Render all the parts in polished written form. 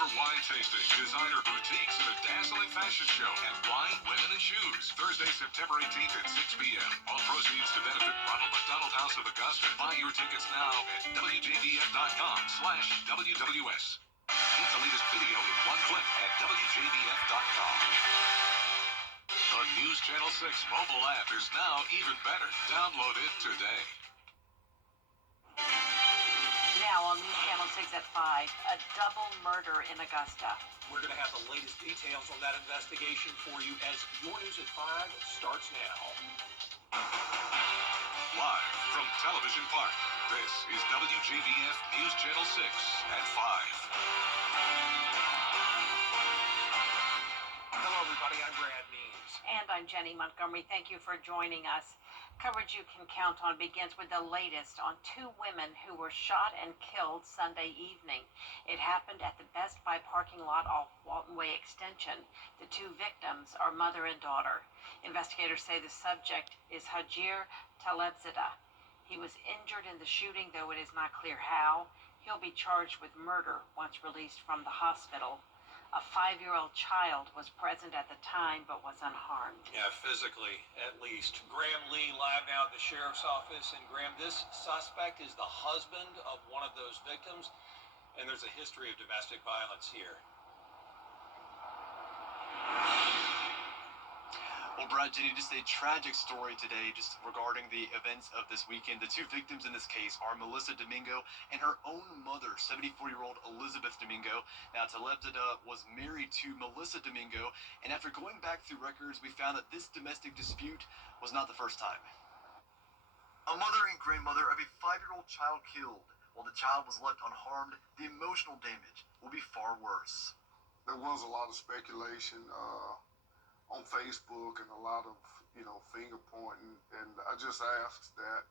for wine tasting, designer boutiques, and a dazzling fashion show at Wine, Women, and Shoes. Thursday, September 18th at 6 p.m. All proceeds to benefit Ronald McDonald House of Augusta. Buy your tickets now at WJBF.com/WWS. Get the latest video in one click at WJBF.com. The News Channel 6 mobile app is now even better. Download it today. Now on News Channel 6 at 5, a double murder in Augusta. We're going to have the latest details on that investigation for you as Your News at 5 starts now. Live from Television Park, this is WJBF News Channel 6 at 5. Hello, everybody. I'm Brad Means. And I'm Jenny Montgomery. Thank you for joining us. Coverage you can count on begins with the latest on two women who were shot and killed Sunday evening. It happened at the Best Buy parking lot off Walton Way Extension. The two victims are mother and daughter. Investigators say the subject is Hajir Talebzadeh. He was injured in the shooting, though it is not clear how. He'll be charged with murder once released from the hospital. A 5-year-old child was present at the time but was unharmed. Yeah, physically at least. Graham Lee live now at the sheriff's office. And Graham, this suspect is the husband of one of those victims, and there's a history of domestic violence here. Well, Brad, Jenny, just a tragic story today just regarding the events of this weekend. The two victims in this case are Melissa Domingo and her own mother, 74-year-old Elizabeth Domingo. Now, Talebzadeh was married to Melissa Domingo, and after going back through records, we found that this domestic dispute was not the first time. A mother and grandmother of a 5-year-old child killed. While the child was left unharmed, the emotional damage will be far worse. There was a lot of speculation on Facebook and a lot of, finger pointing. And I just asked that,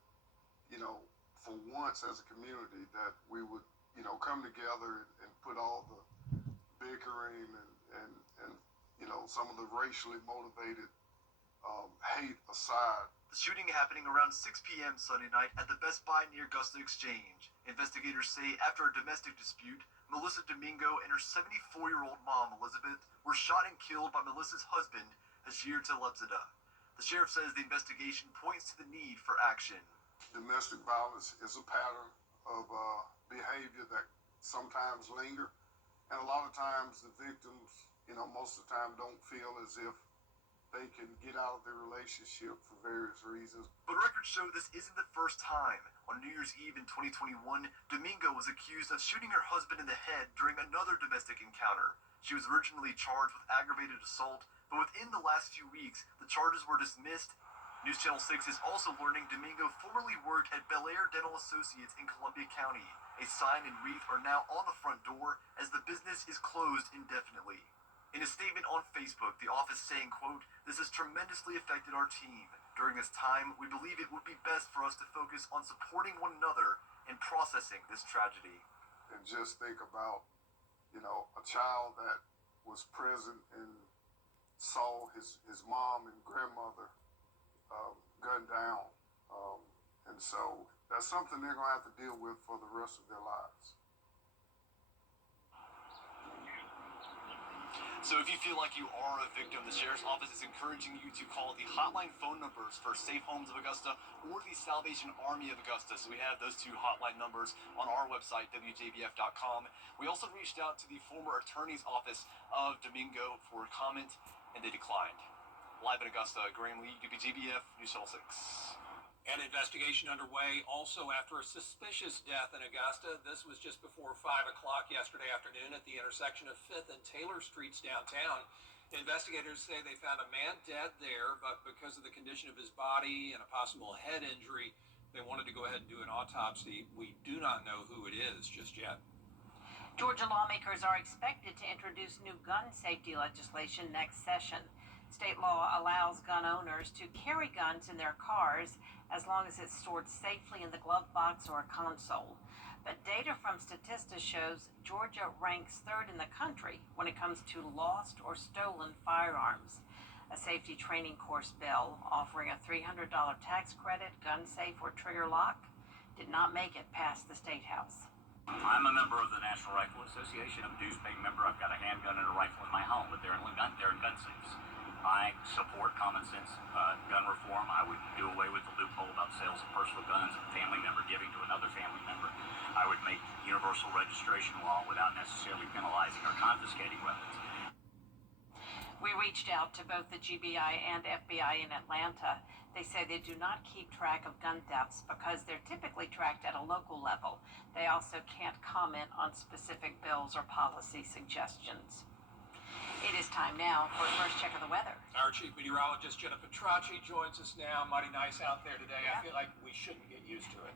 for once as a community that we would, come together and put all the bickering and some of the racially motivated hate aside. The shooting happening around 6 p.m. Sunday night at the Best Buy near Augusta Exchange. Investigators say after a domestic dispute, Melissa Domingo and her 74-year-old mom, Elizabeth, were shot and killed by Melissa's husband, Hajir Talebzadeh. The sheriff says the investigation points to the need for action. Domestic violence is a pattern of behavior that sometimes linger. And a lot of times the victims, most of the time don't feel as if they can get out of their relationship for various reasons. But records show this isn't the first time. On New Year's Eve in 2021, Domingo was accused of shooting her husband in the head during another domestic encounter. She was originally charged with aggravated assault, but within the last few weeks, the charges were dismissed. News Channel 6 is also learning Domingo formerly worked at Bel Air Dental Associates in Columbia County. A sign and wreath are now on the front door as the business is closed indefinitely. In a statement on Facebook, the office saying, quote, "This has tremendously affected our team. During this time, we believe it would be best for us to focus on supporting one another and processing this tragedy." And just think about, a child that was present and saw his mom and grandmother gunned down. And so that's something they're going to have to deal with for the rest of their lives. So if you feel like you are a victim, the Sheriff's Office is encouraging you to call the hotline phone numbers for Safe Homes of Augusta or the Salvation Army of Augusta. So we have those two hotline numbers on our website, WJBF.com. We also reached out to the former attorney's office of Domingo for comment, and they declined. Live in Augusta, Graham Lee, WJBF, News Channel 6. An investigation underway also after a suspicious death in Augusta. This was just before 5 o'clock yesterday afternoon at the intersection of 5th and Taylor Streets downtown. Investigators say they found a man dead there, but because of the condition of his body and a possible head injury, they wanted to go ahead and do an autopsy. We do not know who it is just yet. Georgia lawmakers are expected to introduce new gun safety legislation next session. State law allows gun owners to carry guns in their cars as long as it's stored safely in the glove box or a console. But data from Statista shows Georgia ranks third in the country when it comes to lost or stolen firearms. A safety training course bill offering a $300 tax credit, gun safe, or trigger lock did not make it past the State House. I'm a member of the National Rifle Association. I'm a dues-paying member. rifle in my home, but they're in gun safes. I support common sense gun reform. I would do away with the loophole about sales of personal guns and family member giving to another family member. I would make universal registration law without necessarily penalizing or confiscating weapons. We reached out to both the GBI and FBI in Atlanta. They say they do not keep track of gun thefts because they're typically tracked at a local level. They also can't comment on specific bills or policy suggestions. It is time now for a first check of the weather. Our chief meteorologist, Jenna Petracci, joins us now. Mighty nice out there today. Yeah. I feel like we shouldn't get used to it.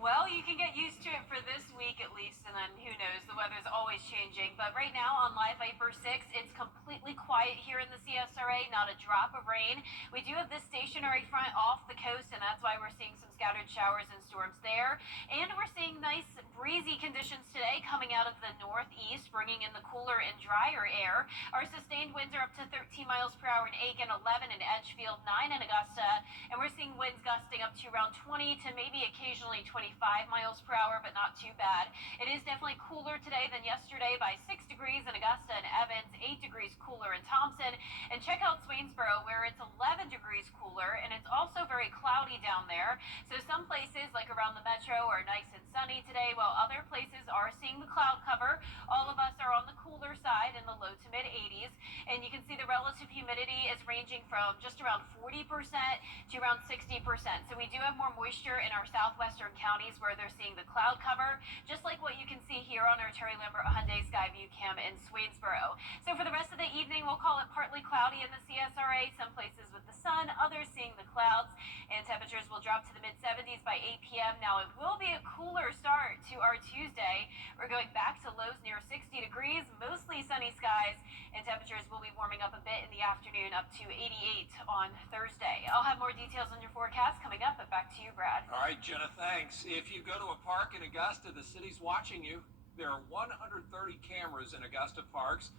Well, you can get used to it for this week at least, and then who knows, the weather's always changing. But right now on Live Viper 6, it's completely quiet here in the CSRA, not a drop of rain. We do have this stationary front off the coast, and that's why we're seeing some scattered showers and storms there. And we're seeing nice breezy conditions today coming out of the northeast, bringing in the cooler and drier air. Our sustained winds are up to 13 miles per hour in Aiken, 11 in Edgefield, 9 in Augusta, and we're seeing winds gusting up to around 20 to maybe occasionally 25 miles per hour, but not too bad. It is definitely cooler today than yesterday by 6 degrees in Augusta and Evans, 8 degrees cooler in Thompson, and check out Swainsboro where it's 11 degrees cooler, and it's also very cloudy down there. So some places like around the metro are nice and sunny today, while other places are seeing the cloud cover. All of us are on the cooler side in the low to mid 80s, and you can see the relative humidity is ranging from just around 40% to around 60%. So we do have more moisture in our southwestern counties where they're seeing the cloud cover, just like what you can see here on our Terry Lambert Hyundai Skyview Cam in Swainsboro. So for the rest of the evening, we'll call it partly cloudy in the CSRA, some places with the sun, others seeing the clouds, and temperatures will drop to the mid 70s by 8 p.m. Now it will be a cooler start to our Tuesday. We're going back to lows near 60 degrees, mostly sunny skies, and temperatures will be warming up a bit in the afternoon up to 88 on Thursday. I'll have more details on your forecast coming up, but back to you, Brad. All right, Jenna, thanks. If you go to a park in Augusta, the city's watching you. There are 130 cameras in Augusta parks,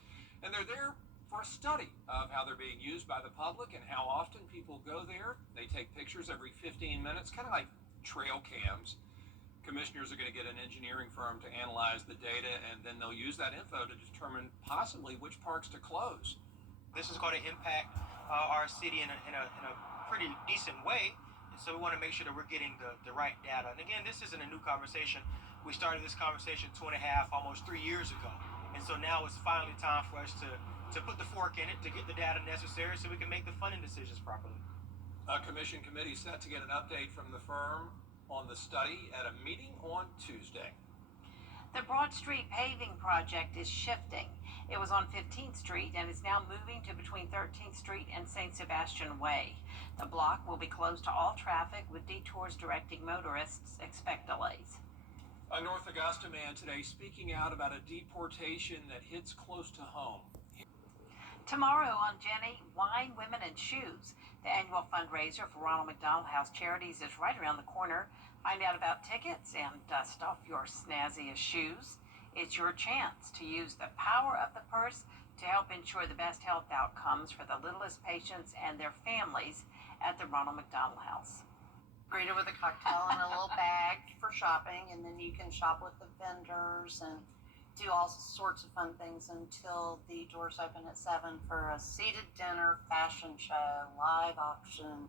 and they're there for a study of how they're being used by the public and how often people go there. They take pictures every 15 minutes, kind of like trail cams. Commissioners are going to get an engineering firm to analyze the data, and then they'll use that info to determine possibly which parks to close. This is going to impact our city in a pretty decent way, and so we want to make sure that we're getting the right data. And again, this isn't a new conversation. We started this conversation 2.5, almost 3 years ago, and so now it's finally time for us to put the fork in it, to get the data necessary so we can make the funding decisions properly. A commission committee set to get an update from the firm on the study at a meeting on Tuesday. The Broad Street paving project is shifting. It was on 15th Street and is now moving to between 13th Street and St. Sebastian Way. The block will be closed to all traffic with detours directing motorists. Expect delays. A North Augusta man today speaking out about a deportation that hits close to home. Tomorrow on Jenny, Wine, Women, and Shoes. The annual fundraiser for Ronald McDonald House Charities is right around the corner. Find out about tickets and dust off your snazziest shoes. It's your chance to use the power of the purse to help ensure the best health outcomes for the littlest patients and their families at the Ronald McDonald House. Greeted with a cocktail and a little bag for shopping, and then you can shop with the vendors and do all sorts of fun things until the doors open at 7 for a seated dinner, fashion show, live auction,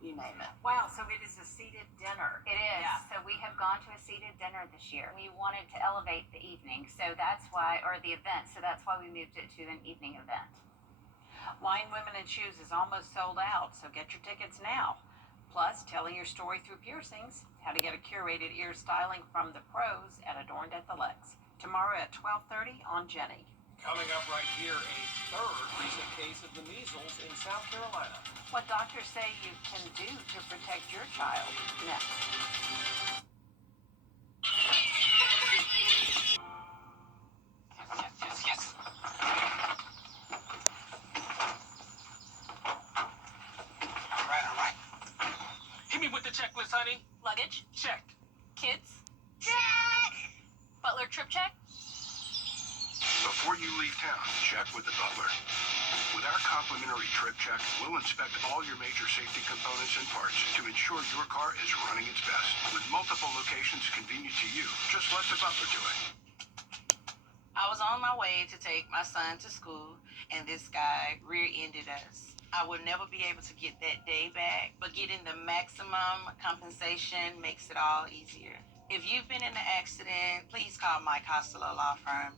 you name it. Wow, so it is a seated dinner. It is. Yeah. So we have gone to a seated dinner this year. We wanted to elevate the evening, so that's why, or the event, so that's why we moved it to an evening event. Wine, Women, and Shoes is almost sold out, so get your tickets now. Plus, telling your story through piercings, how to get a curated ear styling from the pros at Adorned at the Lex. Tomorrow at 12:30 on Jenny. Coming up right here, a third recent case of the measles in South Carolina. What doctors say you can do to protect your child. Next. Yes. All right. Hit me with the checklist, honey. Luggage? Check. Kids? Check! Butler trip check? Before you leave town, check with the butler. With our complimentary trip check, we'll inspect all your major safety components and parts to ensure your car is running its best. With multiple locations convenient to you, just let the butler do it. I was on my way to take my son to school, and this guy rear-ended us. I will never be able to get that day back, but getting the maximum compensation makes it all easier. If you've been in an accident, please call Mike Costello Law Firm.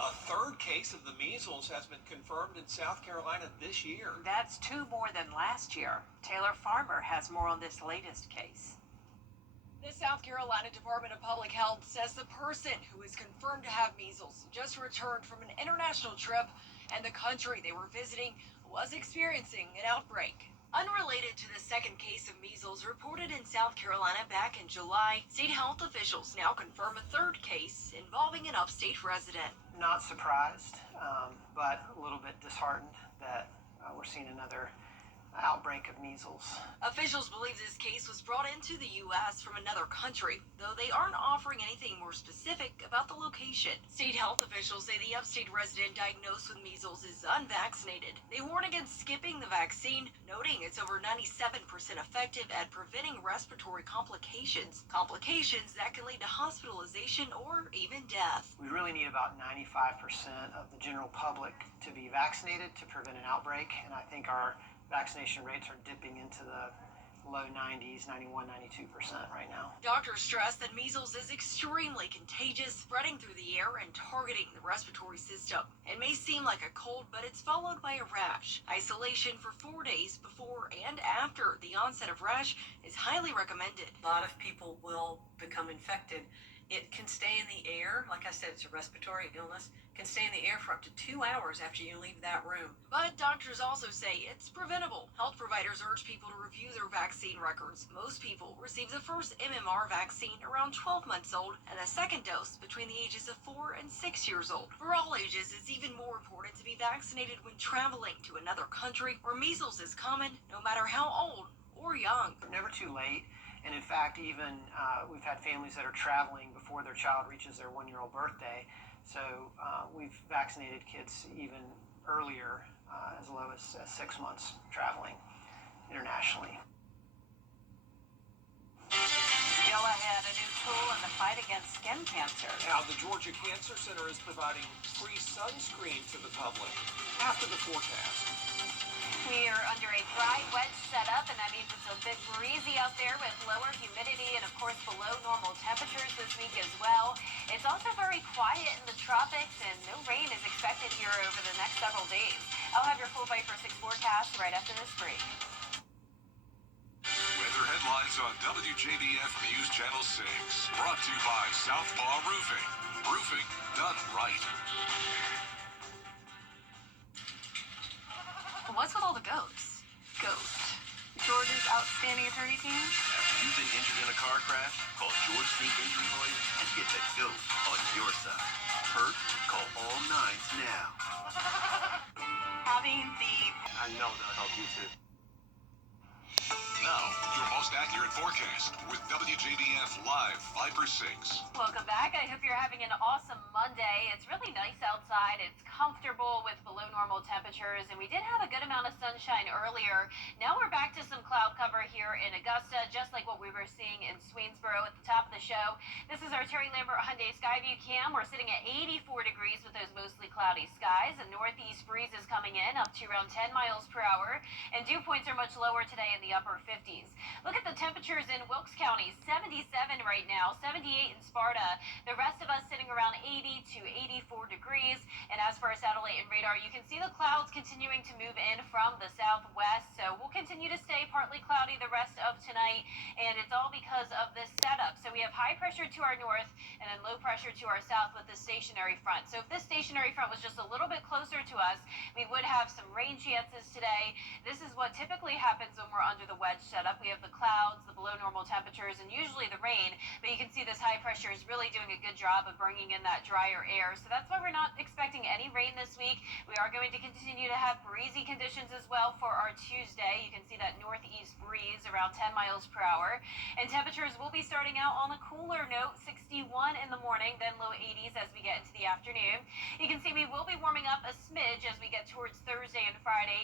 A third case of the measles has been confirmed in South Carolina this year. That's 2 more than last year. Taylor Farmer has more on this latest case. The South Carolina Department of Public Health says the person who is confirmed to have measles just returned from an international trip, and the country they were visiting was experiencing an outbreak. Unrelated to the second case of measles reported in South Carolina back in July, state health officials now confirm a third case involving an upstate resident. Not surprised, but a little bit disheartened that we're seeing another outbreak of measles. Officials believe this case was brought into the U.S. from another country, though they aren't offering anything more specific about the location. State health officials say the upstate resident diagnosed with measles is unvaccinated. They warn against skipping the vaccine, noting it's over 97% effective at preventing respiratory complications that can lead to hospitalization or even death. We really need about 95% of the general public to be vaccinated to prevent an outbreak, and I think our vaccination rates are dipping into the low 90s, 91, 92% right now. Doctors stress that measles is extremely contagious, spreading through the air and targeting the respiratory system. It may seem like a cold, but it's followed by a rash. Isolation for 4 days before and after the onset of rash is highly recommended. A lot of people will become infected. It can stay in the air. Like I said, it's a respiratory illness. It can stay in the air for up to 2 hours after you leave that room. But doctors also say it's preventable. Health providers urge people to review their vaccine records. Most people receive the first MMR vaccine around 12 months old and the second dose between the ages of 4 and 6 years old. For all ages, it's even more important to be vaccinated when traveling to another country where measles is common, no matter how old or young. Never too late. And in fact, even we've had families that are traveling before their child reaches their 1-year-old birthday. So we've vaccinated kids even earlier, as low as 6 months traveling internationally. Still ahead, a new tool in the fight against skin cancer. Now, the Georgia Cancer Center is providing free sunscreen to the public after the forecast. We are under a dry, wet setup, and that means it's a bit breezy out there with lower humidity and, of course, below normal temperatures this week as well. It's also very quiet in the tropics, and no rain is expected here over the next several days. I'll have your full Viper 6 forecast right after this break. Weather headlines on WJBF News Channel 6. Brought to you by Southpaw Roofing. Roofing done right. What's with all the ghosts? Ghost. George's outstanding attorney team? Have you been injured in a car crash? Call George Sink Injury Lawyers and get the ghost on your side. Hurt? Call all nines now. Having the... I know that'll help you too. Now, your most accurate forecast with WJBF Live Viper 6. Welcome back. I hope you're having an awesome Monday. It's really nice outside. It's comfortable with below normal temperatures, and we did have a good amount of sunshine earlier. Now we're back to some cloud cover here in Augusta, just like what we were seeing in Swainsboro at the top of the show. This is our Terry Lambert Hyundai Skyview cam. We're sitting at 84 degrees with those mostly cloudy skies. A northeast breeze is coming in up to around 10 miles per hour, and dew points are much lower today in the upper 50s. Look at the temperatures in Wilkes County, 77 right now, 78 in Sparta. The rest of us sitting around 80 to 84 degrees. And as for our satellite and radar, you can see the clouds continuing to move in from the southwest. So we'll continue to stay partly cloudy the rest of tonight. And it's all because of this setup. So we have high pressure to our north and then low pressure to our south with this stationary front. So if this stationary front was just a little bit closer to us, we would have some rain chances today. This is what typically happens when we're under the wedge setup. We have the clouds, the below normal temperatures, and usually the rain, but you can see this high pressure is really doing a good job of bringing in that drier air. So that's why we're not expecting any any rain this week. We are going to continue to have breezy conditions as well for our Tuesday. You can see that northeast breeze around 10 miles per hour. And temperatures will be starting out on a cooler note, 61 in the morning, then low 80s as we get into the afternoon. You can see we will be warming up a smidge as we get towards Thursday and Friday,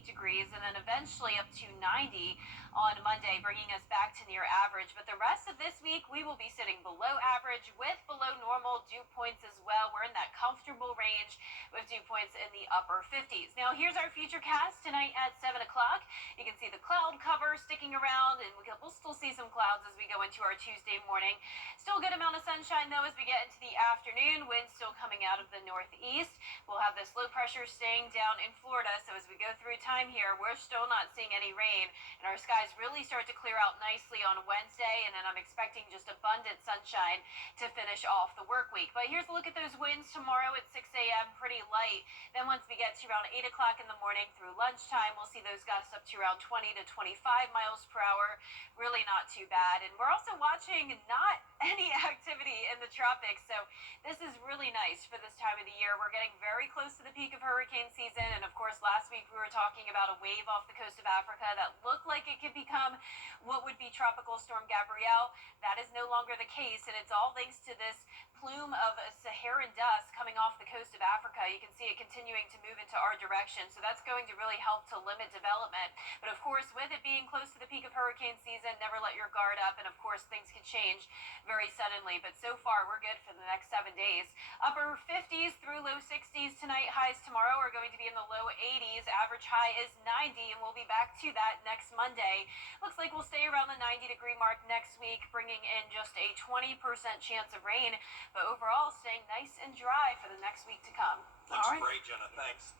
88 degrees, and then eventually up to 90 on Monday, bringing us back to near average. But the rest of this week, we will be sitting below average with below normal dew points as well. We're in that comfortable range with dew points in the upper 50s. Now, here's our future cast tonight at 7 o'clock. You can see the cloud cover sticking around, and we'll still see some clouds as we go into our Tuesday morning. Still a good amount of sunshine, though, as we get into the afternoon. Wind still coming out of the northeast. We'll have this low pressure staying down in Florida, so as we go through time here, we're still not seeing any rain, and our skies really start to clear out nicely on Wednesday, and then I'm expecting just abundant sunshine to finish off the work week. But here's a look at those winds tomorrow at 6 a.m., pretty light. Then once we get to around 8 o'clock in the morning through lunchtime, we'll see those gusts up to around 20 to 25 miles per hour. Really not too bad. And we're also watching not any activity in the tropics, so this is really nice for this time of the year. We're getting very close to the peak of hurricane season, and of course last week we were talking about a wave off the coast of Africa that looked like it could become what would be Tropical Storm Gabrielle. That is no longer the case, and it's all thanks to this plume of Saharan dust coming off the coast of Africa. You can see it continuing to move into our direction, so that's going to really help to limit development. But of course, with it being close to the peak of hurricane season, never let your guard up, and of course things can change very suddenly. But so far we're good for the next 7 days. Upper 50s through low 60s tonight. Highs tomorrow are going to be in the low 80s. Average high is 90, and we'll be back to that next Monday. Looks like we'll stay around the 90-degree mark next week, bringing in just a 20% chance of rain, but overall staying nice and dry for the next week to come. Looks great, Jenna. Thanks.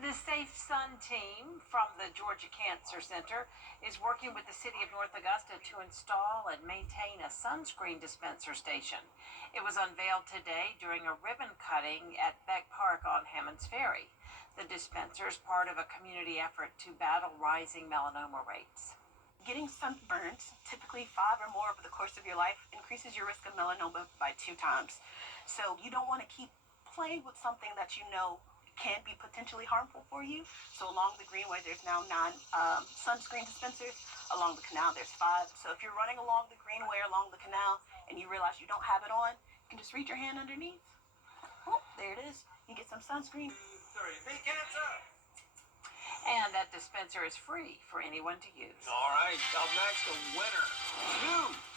The Safe Sun team from the Georgia Cancer Center is working with the city of North Augusta to install and maintain a sunscreen dispenser station. It was unveiled today during a ribbon cutting at Beck Park on Hammond's Ferry. The dispenser is part of a community effort to battle rising melanoma rates. Getting sunburned, typically 5 or more over the course of your life, increases your risk of melanoma by 2 times. So you don't want to keep playing with something that you know can be potentially harmful for you. So along the Greenway, there's now 9 sunscreen dispensers. Along the canal, there's 5. So if you're running along the Greenway, along the canal, and you realize you don't have it on, you can just reach your hand underneath. Oh, there it is. You get some sunscreen. 2, 3, beat cancer! And that dispenser is free for anyone to use. All right, up next, a winner.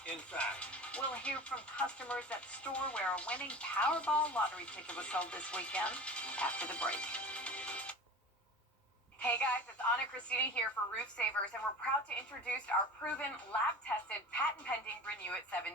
2, in fact. We'll hear from customers at the store where a winning Powerball lottery ticket was sold this weekend after the break. Hey guys, it's Anna Christina here for Roof Savers, and we're proud to introduce our proven, lab-tested, patent-pending Renew It 17,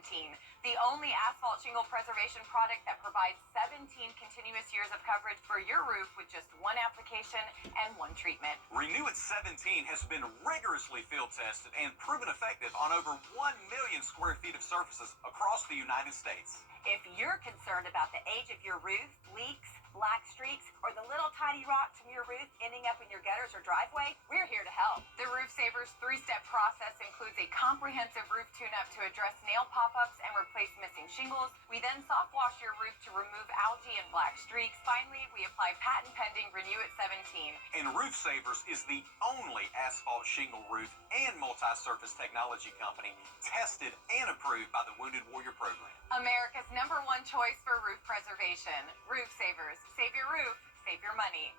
the only asphalt shingle preservation product that provides 17 continuous years of coverage for your roof with just 1 application and 1 treatment. Renew It 17 has been rigorously field tested and proven effective on over 1 million square feet of surfaces across the United States. If you're concerned about the age of your roof, leaks, black streaks, or the little tiny rocks from your roof ending up in your gutters or driveway, we're here to help. The Roof Savers 3-step process includes a comprehensive roof tune-up to address nail pop-ups and replace missing shingles. We then soft wash your roof to remove algae and black streaks. Finally, we apply patent-pending Renew It 17. And Roof Savers is the only asphalt shingle roof and multi-surface technology company tested and approved by the Wounded Warrior Program. America's #1 choice for roof preservation. Roof Savers. Save your roof, save your money.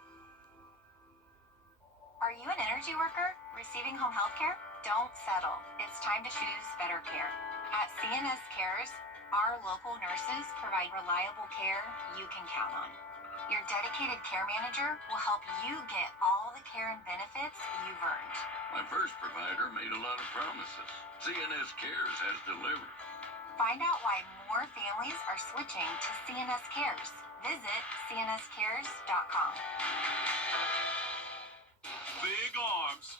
Are you an energy worker receiving home health care? Don't settle. It's time to choose better care. At CNS Cares, our local nurses provide reliable care you can count on. Your dedicated care manager will help you get all the care and benefits you've earned. My first provider made a lot of promises. CNS Cares has delivered. Find out why more families are switching to CNS Cares. Visit cnscares.com. Big arms.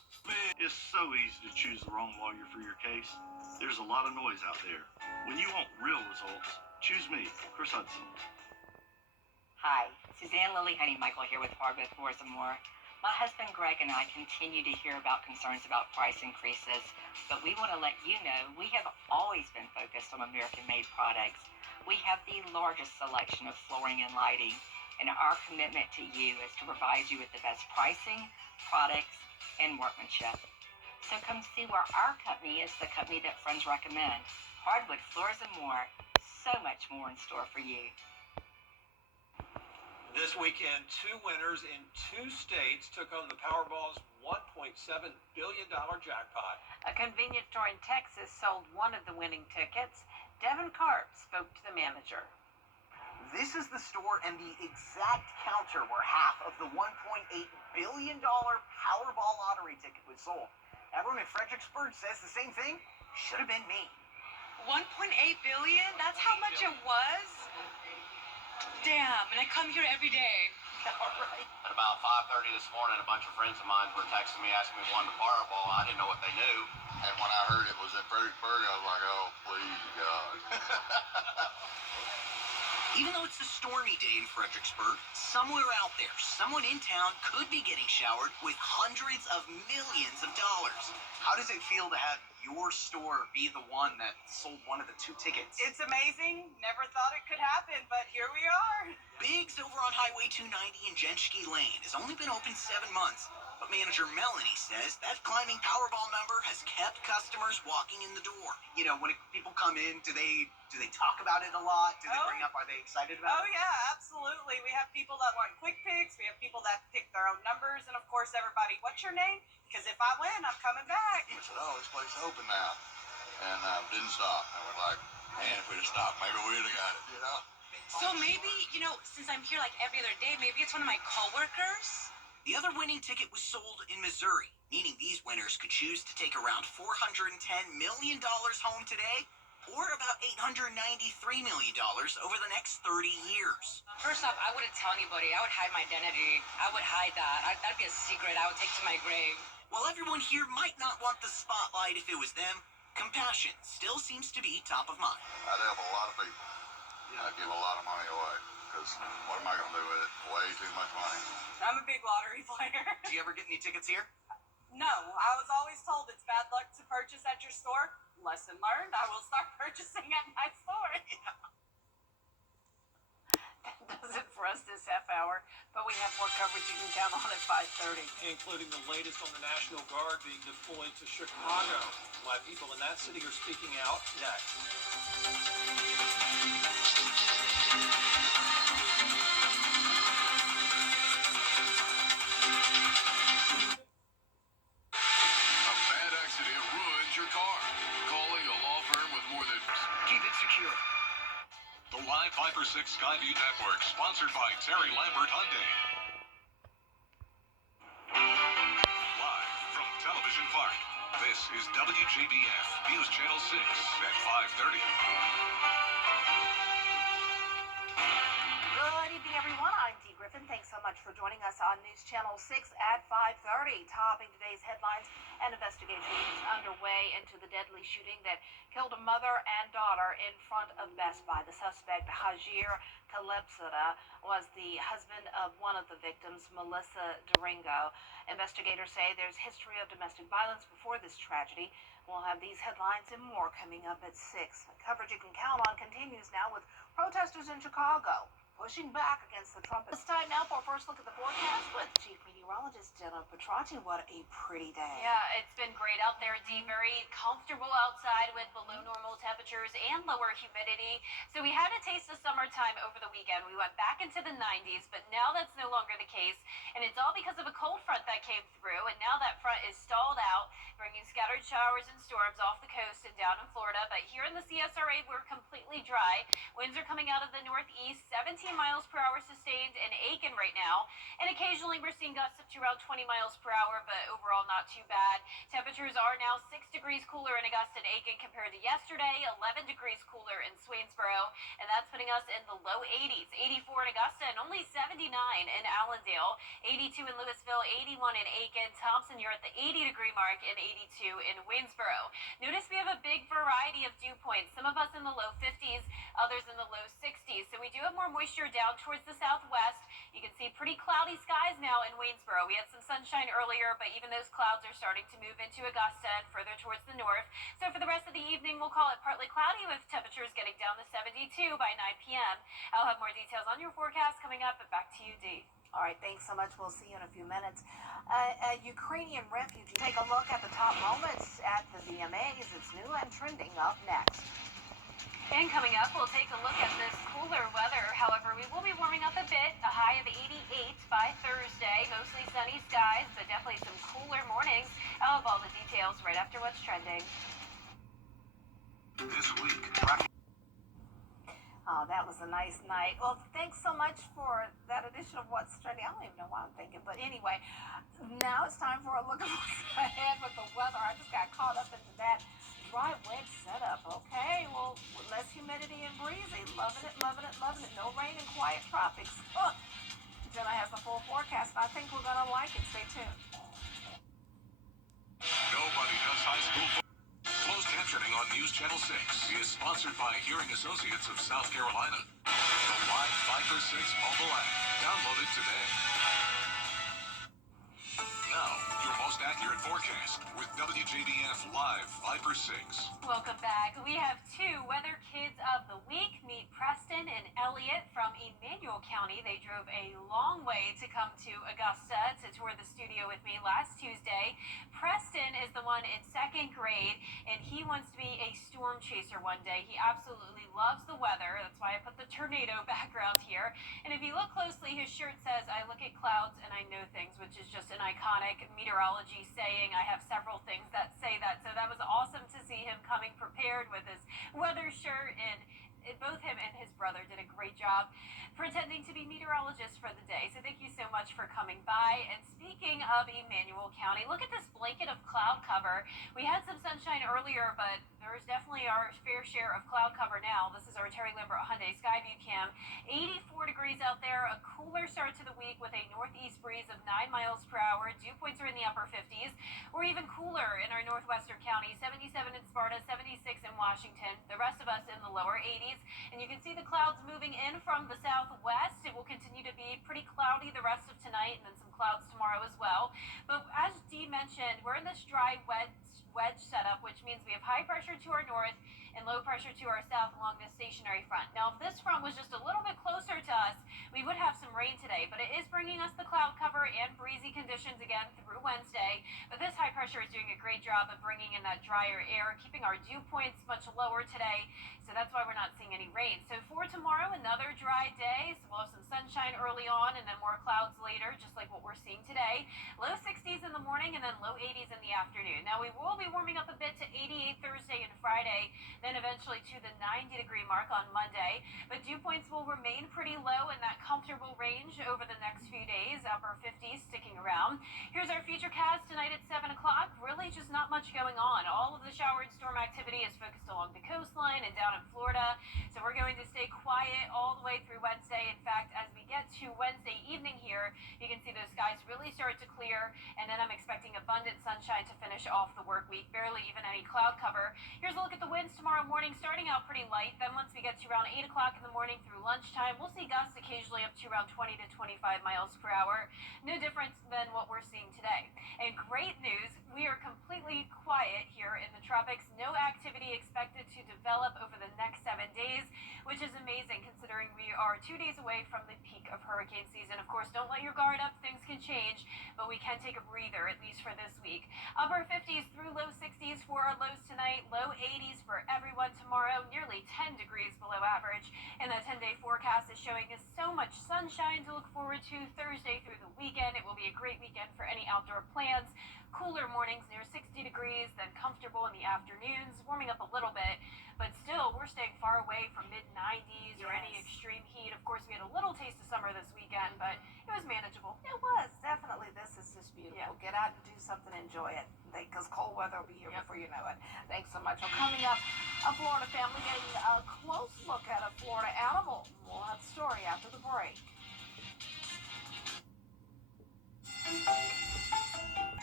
It's so easy to choose the wrong lawyer for your case. There's a lot of noise out there. When you want real results, choose me, Chris Hudson. Hi, Suzanne Lily Honeymichael here with Hardwick Moores & More. My husband Greg and I continue to hear about concerns about price increases, but we want to let you know we have always been focused on American-made products. We have the largest selection of flooring and lighting, And our commitment to you is to provide you with the best pricing, products, and workmanship. So come see where our company is the company that friends recommend. Hardwood floors and more. So much more in store for you. This weekend, two winners in two states took home the Powerball's $1.7 billion jackpot. A convenience store in Texas sold one of the winning tickets. Devin Karp spoke to the manager. This is the store and the exact counter where half of the $1.8 billion Powerball lottery ticket was sold. Everyone in Fredericksburg says the same thing. Should have been me. 1.8 billion? That's how much it was? Damn, and I come here every day. All right. At about 5:30 this morning, a bunch of friends of mine were texting me asking me if won the Powerball. I didn't know what they knew. And when I heard it was in Fredericksburg, I was like, oh, please, God. Even though it's a stormy day in Fredericksburg, somewhere out there, someone in town could be getting showered with hundreds of millions of dollars. How does it feel to have your store be the one that sold one of the two tickets? It's amazing. Never thought it could happen, but here we are. Biggs over on Highway 290 in Jenschke Lane has only been open 7 months, but manager Melanie says that climbing Powerball number has kept customers walking in the door. You know, when people come in, do they talk about it a lot? Do they bring up, are they excited about Oh it? yeah, absolutely. We have people that want quick picks. We have people that pick their own numbers, and of course everybody, what's your name? Because if I win, I'm coming back. I said, oh, this place is open now. And didn't stop. And we're like, man, if we'd have stopped, maybe we'd have got it, you know? So maybe, since I'm here like every other day, maybe it's one of my coworkers? The other winning ticket was sold in Missouri, meaning these winners could choose to take around $410 million home today, or about $893 million over the next 30 years. First off, I wouldn't tell anybody. I would hide my identity. I would hide that. That'd be a secret I would take to my grave. While everyone here might not want the spotlight if it was them, compassion still seems to be top of mind. I'd help a lot of people. I'd give a lot of money away. Because what am I going to do with it? Way too much money. I'm a big lottery player. Do you ever get any tickets here? No, I was always told it's bad luck to purchase at your store. Lesson learned. I will start purchasing at my store. That does it for us this half hour, but we have more coverage you can count on at 5:30. Including the latest on the National Guard being deployed to Chicago. Why people in that city are speaking out next. A bad accident ruins your car. Calling a law firm with more than... Keep it secure. The Live 5 for 6 Skyview Network, sponsored by Terry Lambert Hyundai. Live from Television Park, this is WJBF, News Channel 6 at 5:30. Good evening, everyone. I'm Dee Griffin. Thanks so much for joining us on News Channel 6 at 5:30. Topping today's headlines, an investigation is underway into the deadly shooting that killed a mother and daughter in front of Best Buy. The suspect, Hajir Kalebsada, was the husband of one of the victims, Melissa Duringo. Investigators say there's history of domestic violence before this tragedy. We'll have these headlines and more coming up at 6. Coverage you can count on continues now with protesters in Chicago pushing back against the Trump. It's time now for a first look at the forecast with Chief Meteorologist Jenna Petracci. What a pretty day. Yeah, it's been great out there, Dee. Very comfortable outside with below normal temperatures and lower humidity. So we had a taste of summertime over the weekend. We went back into the 90s, but now that's no longer the case. And it's all because of a cold front that came through. And now that front is stalled out, bringing scattered showers and storms off the coast and down in Florida. But here in the CSRA, we're completely dry. Winds are coming out of the northeast, 17 miles per hour sustained in Aiken right now. And occasionally we're seeing gusts up to around 20 miles per hour, but overall not too bad. Temperatures are now 6 degrees cooler in Augusta and Aiken compared to yesterday, 11 degrees cooler in Swainsboro, and that's putting us in the low 80s. 84 in Augusta and only 79 in Allendale, 82 in Louisville, 81 in Aiken. Thompson, you're at the 80-degree mark, and 82 in Waynesboro. Notice we have a big variety of dew points. Some of us in the low 50s, others in the low 60s. So we do have more moisture down towards the southwest. You can can see pretty cloudy skies now in Waynesboro. We had some sunshine earlier, but even those clouds are starting to move into Augusta and further towards the north. So for the rest of the evening, we'll call it partly cloudy with temperatures getting down to 72 by 9 p.m. I'll have more details on your forecast coming up, but back to you, Dee. All right, thanks so much. We'll see you in a few minutes. A Ukrainian refugee. Take a look at the top moments at the VMAs. It's new and trending up next. And coming up, we'll take a look at this cooler weather. However, we will be warming up a bit, a high of 88 by Thursday. Mostly sunny skies, but definitely some cooler mornings. I'll have all the details right after what's trending. This week, Oh, that was a nice night. Well, thanks so much for that edition of What's Trending. I don't even know why I'm thinking, but anyway, now it's time for a look at what's ahead with the weather. I just got caught up into that dry, wet setup. Okay, well, with less humidity and breezy. Loving it, loving it, loving it. No rain and quiet tropics. Jenna has the full forecast, and I think we're going to like it. Stay tuned. Nobody does high school football. Closed captioning on News Channel 6 is sponsored by Hearing Associates of South Carolina. The live 5 for 6 mobile app. Download it today. Now, your most accurate forecast with WJBF Live 5 for 6. Welcome back. We have two weather kids of the week. Meet Preston and Elliot from Emmanuel County. They drove a long way to come to Augusta to tour the studio with me last Tuesday. Preston is the one in second grade, and he wants to be a storm chaser one day. He absolutely loves the weather. That's why I put the tornado background here. And if you look closely, his shirt says, "I look at clouds and I know things," which is just an iconic meteorology saying. I have several things that say that. So that was awesome to see him coming prepared with his weather shirt, and both him and his brother did a great job pretending to be meteorologists for the day. So thank you so much for coming by. And speaking of Emmanuel County, look at this blanket of cloud cover. We had some sunshine earlier, but there's definitely our fair share of cloud cover now. This is our Terry Lambert Hyundai Skyview Cam. 84 degrees out there, a cooler start to the week with a northeast breeze of 9 miles per hour. Dew points are in the upper 50s. We're even cooler in our northwestern county, 77 in Sparta, 76 in Washington. The rest of us in the lower 80s. And you can see the clouds moving in from the southwest. It will continue to be pretty cloudy the rest of tonight, and then some clouds tomorrow as well. But as Dee mentioned, we're in this dry, wet wedge setup, which means we have high pressure to our north and low pressure to our south along this stationary front. Now, if this front was just a little bit closer to us, we would have some rain today, but it is bringing us the cloud cover and breezy conditions again through Wednesday. But this high pressure is doing a great job of bringing in that drier air, keeping our dew points much lower today. So that's why we're not seeing any rain. So for tomorrow, another dry day. So we'll have some sunshine early on and then more clouds later, just like what we're seeing today. Low 60s in the morning and then low 80s in the afternoon. Now we will be warming up a bit to 88 Thursday and Friday, then eventually to the 90-degree mark on Monday. But dew points will remain pretty low in that comfortable range over the next few days, upper 50s sticking around. Here's our futurecast tonight at 7 o'clock. Really just not much going on. All of the shower and storm activity is focused along the coastline and down in Florida. So we're going to stay quiet all the way through Wednesday. In fact, as we get to Wednesday evening here, you can see those skies really start to clear. And then I'm expecting abundant sunshine to finish off the work week. Barely even any cloud cover. Here's a look at the winds tomorrow morning, starting out pretty light. Then once we get to around 8 o'clock in the morning through lunchtime, we'll see gusts occasionally up to around 20 to 25 miles per hour. No difference than what we're seeing today. And great news, we are completely quiet here in the tropics. No activity expected to develop over the next 7 days, which is amazing considering we are 2 days away from the peak of hurricane season. Of course, don't let your guard up. Things can change, but we can take a breather, at least for this week. Upper 50s through low 60s for our lows tonight. Low 80s for everyone tomorrow. Nearly 10 degrees below average. And that 10-day forecast is showing us so much sunshine to look forward to Thursday through the weekend. It will be a great weekend for any outdoor plans. Cooler mornings near 60 degrees, then comfortable in the afternoons, warming up a little bit, but still we're staying far away from mid-90s or any extreme heat. Of course, we had a little taste of summer this weekend, but it was manageable. It was definitely. This is just beautiful. Get out and do something, enjoy it, because cold weather will be here before you know it. Thanks so much. Well, coming up, a Florida family getting a close look at a Florida animal. We'll have the story after the break.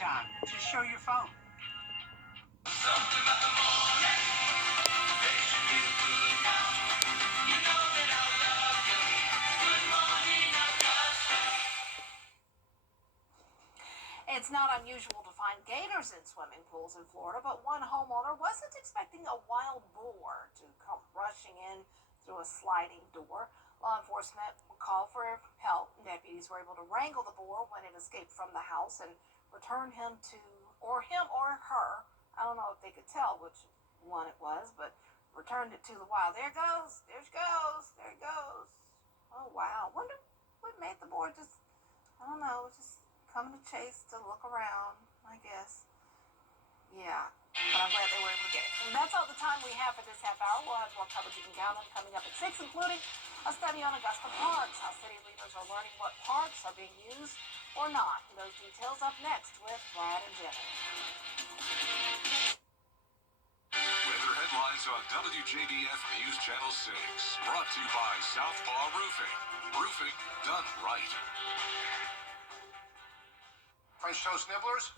Time to show your phone. It's not unusual to find gators in swimming pools in Florida, but one homeowner wasn't expecting a wild boar to come rushing in through a sliding door. Law enforcement called for help. Deputies were able to wrangle the boar when it escaped from the house and return him or her. I don't know if they could tell which one it was, but returned it to the wild. There it goes. There she goes. There it goes. Oh, wow. Wonder what made the boar just, I don't know, just coming to chase to look around, I guess. Yeah, but I'm glad they were able to get it. And that's all the time we have for this half hour. We'll have more coverage you can count on coming up at 6, including a study on Augusta parks, how city leaders are learning what parks are being used or not. Those details up next with Brad and Jenny. Weather headlines on WJBF News Channel 6. Brought to you by Southpaw Roofing. Roofing done right. French toast nibblers?